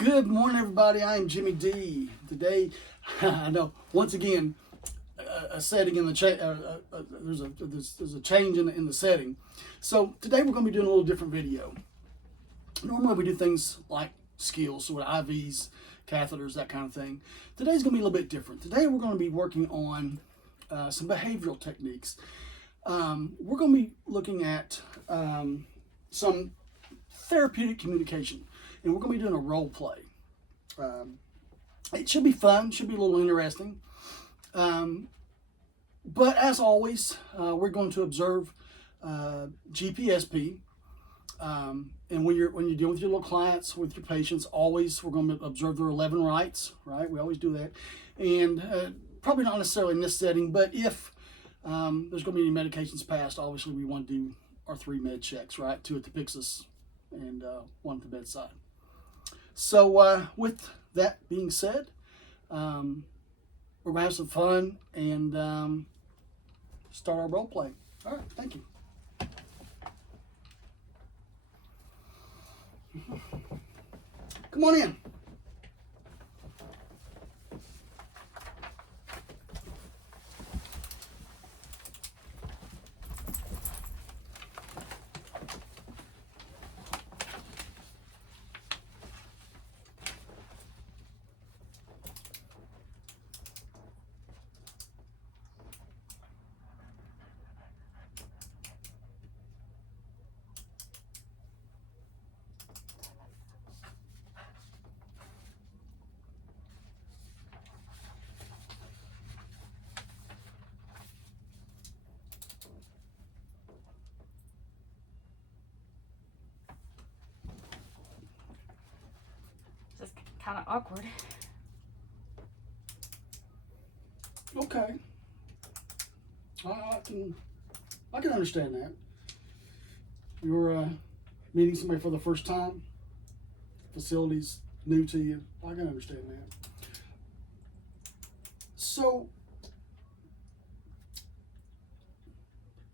Good morning, everybody. I am Jimmy D. Today, I know once again a setting in the there's a change in the setting. So today we're going to be doing a little different video. Normally we do things like skills, so with IVs, catheters, that kind of thing. Today's going to be a little bit different. Today we're going to be working on some behavioral techniques. We're going to be looking at some therapeutic communication, and we're going to be doing a role play. It should be fun, should be a little interesting. But as always, we're going to observe GPSP. And when you're dealing with your little clients, with your patients, always we're going to observe their 11 rights, right? We always do that. And probably not necessarily in this setting, but if there's going to be any medications passed, obviously we want to do our 3 med checks, right? 2 at the Pyxis and 1 at the bedside. So with that being said, we're going to have some fun and start our role play. All right, thank you. Come on in. Just kind of awkward. Okay. I can understand that. You're meeting somebody for the first time. Facility's new to you. I can understand that. So,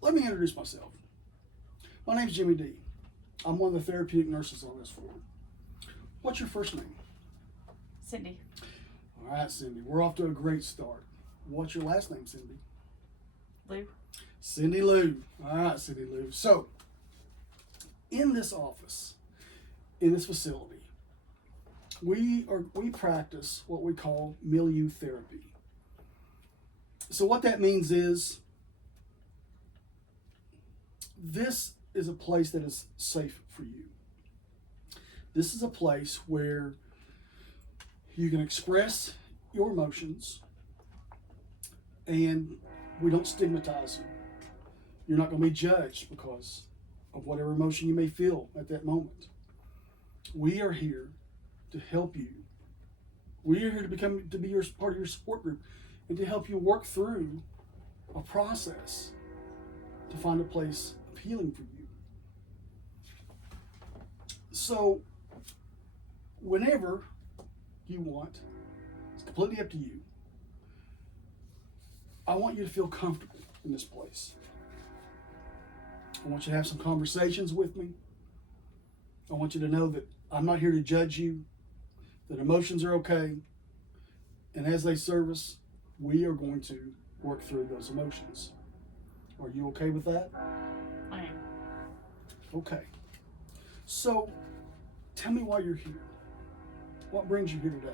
let me introduce myself. My name's Jimmy D. I'm one of the therapeutic nurses on this floor. What's your first name? Cindy. All right, Cindy. We're off to a great start. What's your last name, Cindy? Lou. Cindy Lou. All right, Cindy Lou. So, in this office, in this facility, we practice what we call milieu therapy. So what that means is this is a place that is safe for you. This is a place where you can express your emotions and we don't stigmatize you. You're not going to be judged because of whatever emotion you may feel at that moment. We are here to help you. We are here to be your part of your support group and to help you work through a process to find a place of healing for you. So, whenever you want, it's completely up to you. I want you to feel comfortable in this place. I want you to have some conversations with me. I want you to know that I'm not here to judge you, that emotions are okay, and as they serve us, we are going to work through those emotions. Are you okay with that? I am. Okay. So, tell me why you're here. What brings you here today?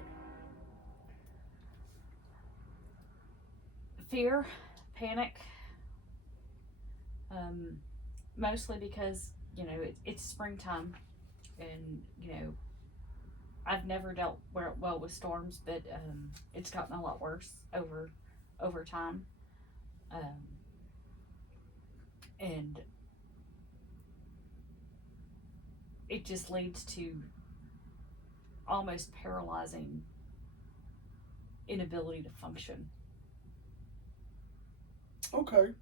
Fear, panic. Mostly because, it's springtime and, I've never dealt well with storms, but it's gotten a lot worse over time. And it just leads to almost paralyzing inability to function. Okay.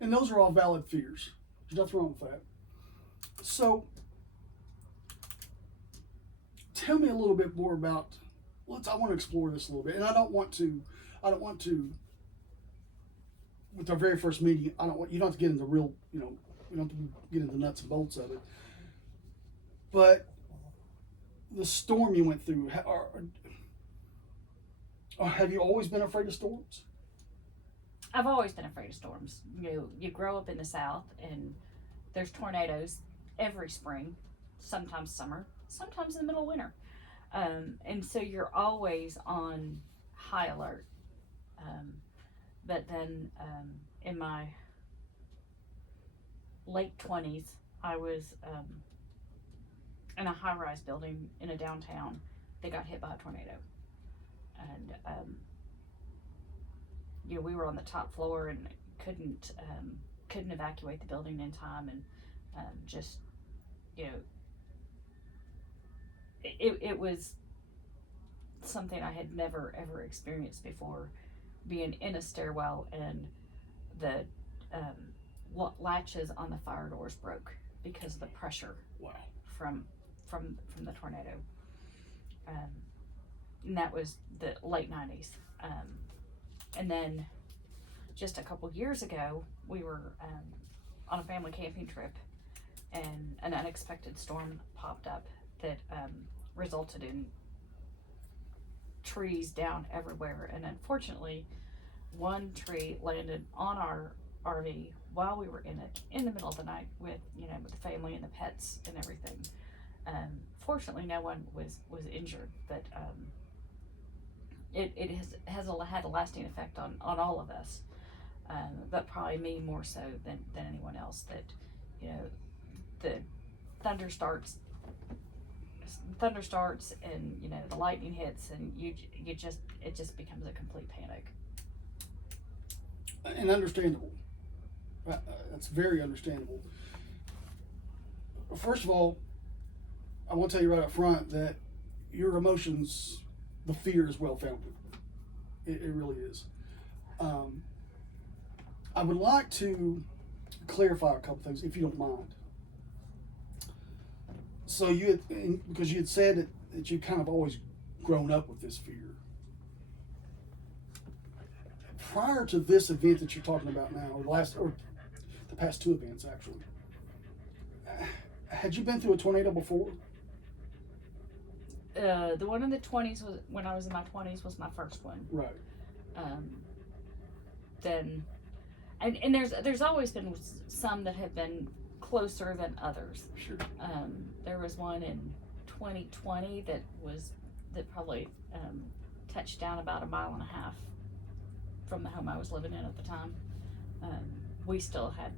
And those are all valid fears. There's nothing wrong with that. So, tell me a little bit more about, I want to explore this a little bit. And I don't want to, with our very first meeting, you don't have to get into real, you don't have to get into the nuts and bolts of it. But the storm you went through, have you always been afraid of storms? I've always been afraid of storms. You grow up in the South, and there's tornadoes every spring, sometimes summer, sometimes in the middle of winter. And so you're always on high alert. But then in my late 20s, I was in a high rise building in a downtown that got hit by a tornado. And we were on the top floor and couldn't evacuate the building in time, and just you know it was something I had never ever experienced before, being in a stairwell and the latches on the fire doors broke because of the pressure. Wow. from the tornado. And that was the late 90s. And then just a couple years ago, we were on a family camping trip, and an unexpected storm popped up that resulted in trees down everywhere. And unfortunately, one tree landed on our RV while we were in it in the middle of the night with the family and the pets and everything. Fortunately, no one was injured, but it has had a lasting effect on all of us, but probably me more so than anyone else. That the thunder starts and the lightning hits, and it just becomes a complete panic. And understandable. That's very understandable. First of all, I want to tell you right up front that your emotions, the fear is well founded. It really is. I would like to clarify a couple things, if you don't mind. So because you had said that you kind of always grown up with this fear. Prior to this event that you're talking about now, or the past two events actually, had you been through a tornado before? The one in the 20s was when I was in my 20s was my first one. Right. Then, and there's always been some that have been closer than others. Sure. There was one in 2020 that probably touched down about 1.5 miles from the home I was living in at the time. We still had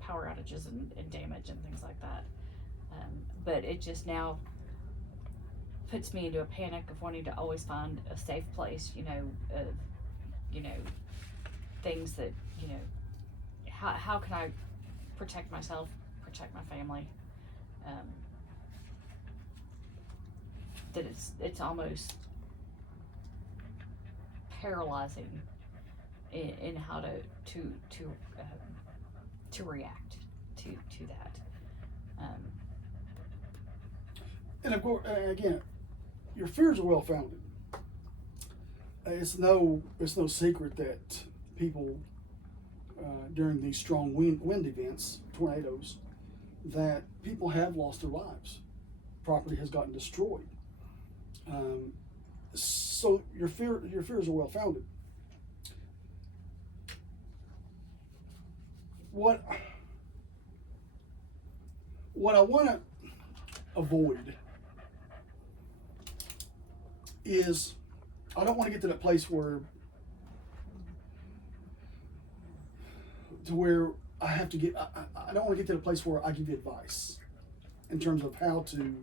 power outages and damage and things like that. But it just now puts me into a panic of wanting to always find a safe place, things that, how can I protect myself, protect my family, that it's almost paralyzing in how to react to that. And of course, again, your fears are well founded. It's no secret that people during these strong wind events, tornadoes, that people have lost their lives. Property has gotten destroyed. So your fears are well founded. What I want to avoid is, I don't want to get to that place where I have to get. I don't want to get to the place where I give you advice in terms of how to.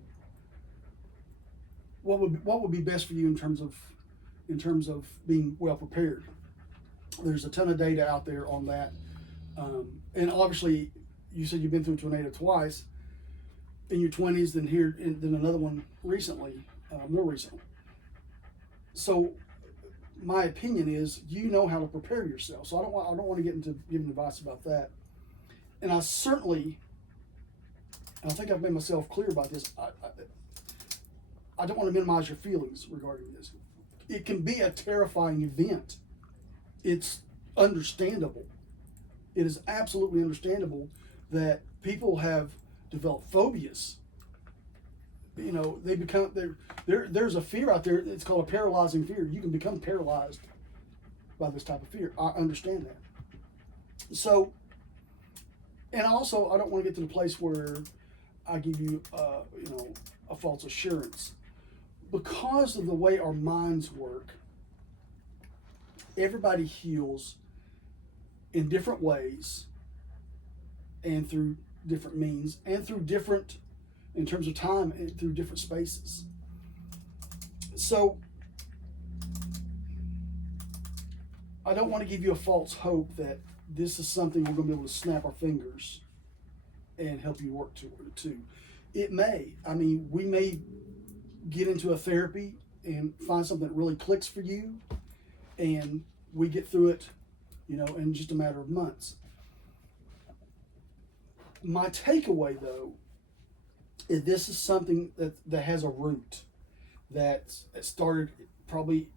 What would be best for you in terms of being well prepared. There's a ton of data out there on that, and obviously, you said you've been through a tornado twice in your 20s, then another one recently, more recently. So, my opinion is you know how to prepare yourself. So I don't want to get into giving advice about that. And I think I've made myself clear about this. I don't want to minimize your feelings regarding this. It can be a terrifying event. It's understandable. It is absolutely understandable that people have developed phobias they become there's a fear out there. It's called a paralyzing fear. You can become paralyzed by this type of fear. I understand that. So, and also, I don't want to get to the place where I give you, a false assurance. Because of the way our minds work, everybody heals in different ways and through different means and through different, in terms of time, and through different spaces. So I don't want to give you a false hope that this is something we're going to be able to snap our fingers and help you work toward it too. It may. I mean, we may get into a therapy and find something that really clicks for you, and we get through it, in just a matter of months. My takeaway, though, is this is something that has a root that started probably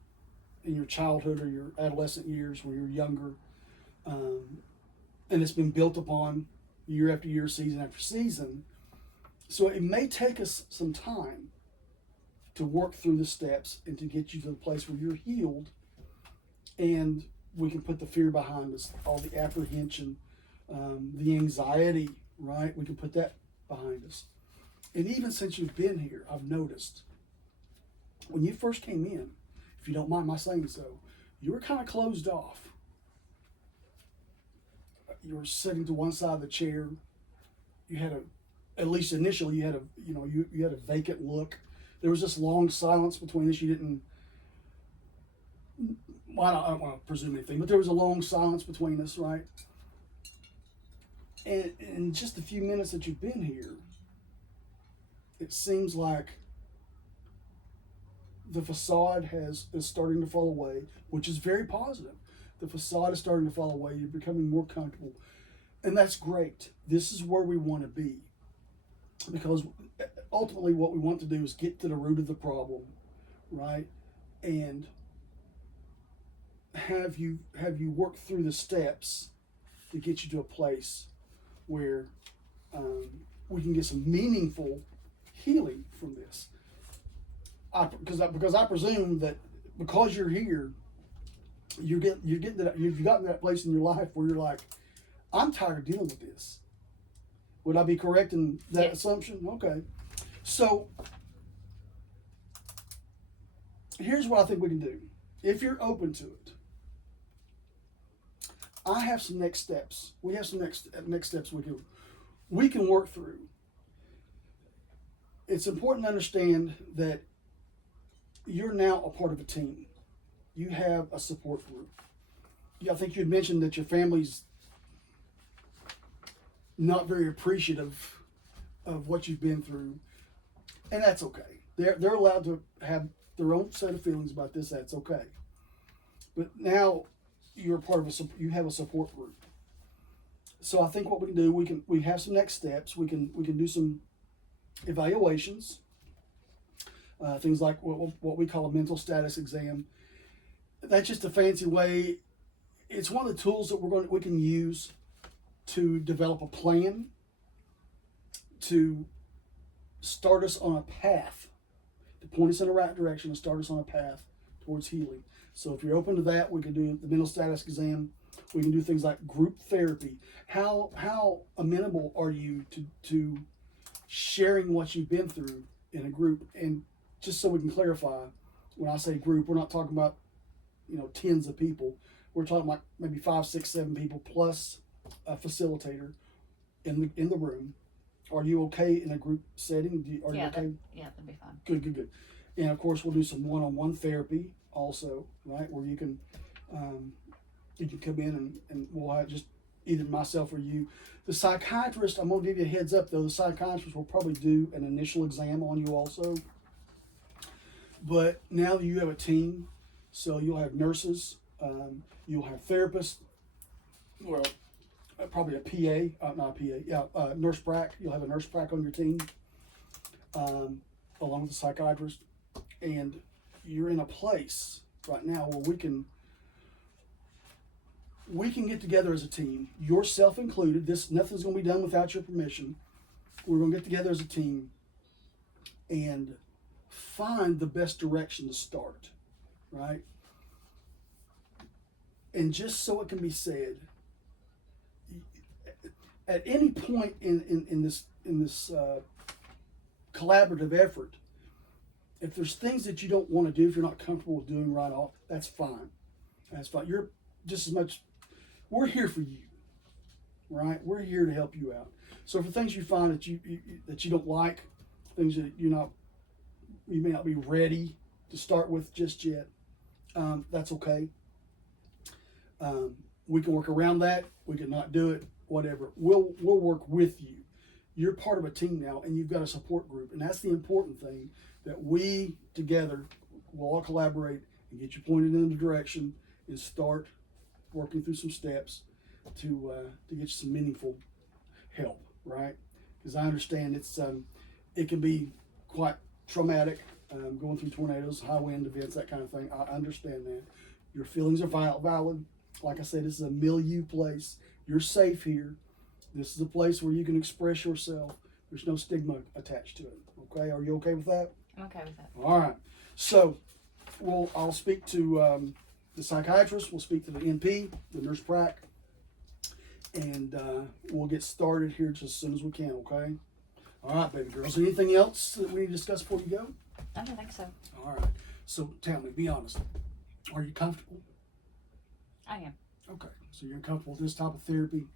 in your childhood or your adolescent years when you're younger, and it's been built upon year after year, season after season. So it may take us some time to work through the steps and to get you to the place where you're healed, and we can put the fear behind us, all the apprehension, the anxiety, right? We can put that behind us. And even since you've been here, I've noticed when you first came in, if you don't mind my saying so, you were kind of closed off. You were sitting to one side of the chair. You had at least initially, you had a vacant look. There was this long silence between us. You didn't, well, I don't want to presume anything, but there was a long silence between us, right? And in just the few minutes that you've been here, it seems like the facade is starting to fall away, which is very positive. The facade is starting to fall away. You're becoming more comfortable. And that's great. This is where we want to be. Because ultimately what we want to do is get to the root of the problem, right? And have you work through the steps to get you to a place where we can get some meaningful healing from this. Because I presume that because you're here, you've gotten to that place in your life where you're like, I'm tired of dealing with this. Would I be correct in that assumption? Okay. So here's what I think we can do. If you're open to it, I have some next steps. We have some next steps we can work through. It's important to understand that you're now a part of a team. You have a support group. I think you had mentioned that your family's not very appreciative of what you've been through, and that's okay. They're allowed to have their own set of feelings about this. That's okay. But now you're part of you have a support group. So I think what we can do, we have some next steps. We can do some evaluations, things like what we call a mental status exam. That's just a fancy way. It's one of the tools that we can use to develop a plan, to start us on a path, to point us in the right direction and start us on a path towards healing. So if you're open to that, we can do the mental status exam. We can do things like group therapy. How amenable are you to sharing what you've been through in a group? And just so we can clarify, when I say group, we're not talking about tens of people. We're talking about maybe 5, 6, 7 people plus a facilitator in the room. Are you okay in a group setting? Are you okay? That'd be fine. Good. And of course, we'll do some one-on-one therapy also, right? Where you can come in and we'll have just either myself or you. The psychiatrist, I'm gonna give you a heads up though. The psychiatrist will probably do an initial exam on you also. But now that you have a team, so you'll have nurses, you'll have therapists. Well, probably a PA, not a PA, nurse prac. You'll have a nurse prac on your team, along with the psychiatrist, and you're in a place right now where we can get together as a team, yourself included. Nothing's going to be done without your permission. We're going to get together as a team, and find the best direction to start, right? And just so it can be said, at any point in this collaborative effort, if there's things that you don't want to do, if you're not comfortable with doing right off, that's fine. That's fine. You're just as much, we're here for you, right? We're here to help you out. So for things you find that you don't like, things that you may not be ready to start with just yet, that's okay. We can work around that. We can not do it, whatever. We'll work with you. You're part of a team now, and you've got a support group, and that's the important thing, that we together will all collaborate and get you pointed in the direction and start working through some steps to get you some meaningful help, right? Because I understand it can be quite traumatic, going through tornadoes, high wind events, that kind of thing. I understand that. Your feelings are valid. Like I said, this is a milieu place. You're safe here. This is a place where you can express yourself. There's no stigma attached to it. Okay? Are you okay with that? I'm okay with that. All right. So, I'll speak to the psychiatrist. We'll speak to the NP, the nurse prac, and we'll get started here just as soon as we can. Okay? All right, baby girls. Anything else that we need to discuss before you go? I don't think so. All right. So, tell me. Be honest. Are you comfortable? I am. Okay. So you're comfortable with this type of therapy?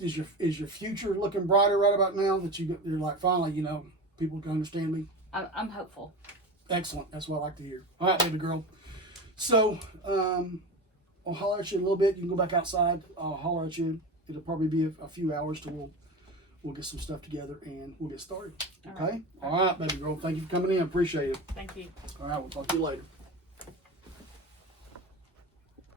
Is your future looking brighter right about now that you're like, finally, people can understand me? I'm hopeful. Excellent. That's what I like to hear. All right, baby girl. So I'll holler at you in a little bit. You can go back outside. I'll holler at you. It'll probably be a few hours till we'll get some stuff together and we'll get started. Okay? All right, baby girl. Thank you for coming in. I appreciate it. Thank you. All right, we'll talk to you later.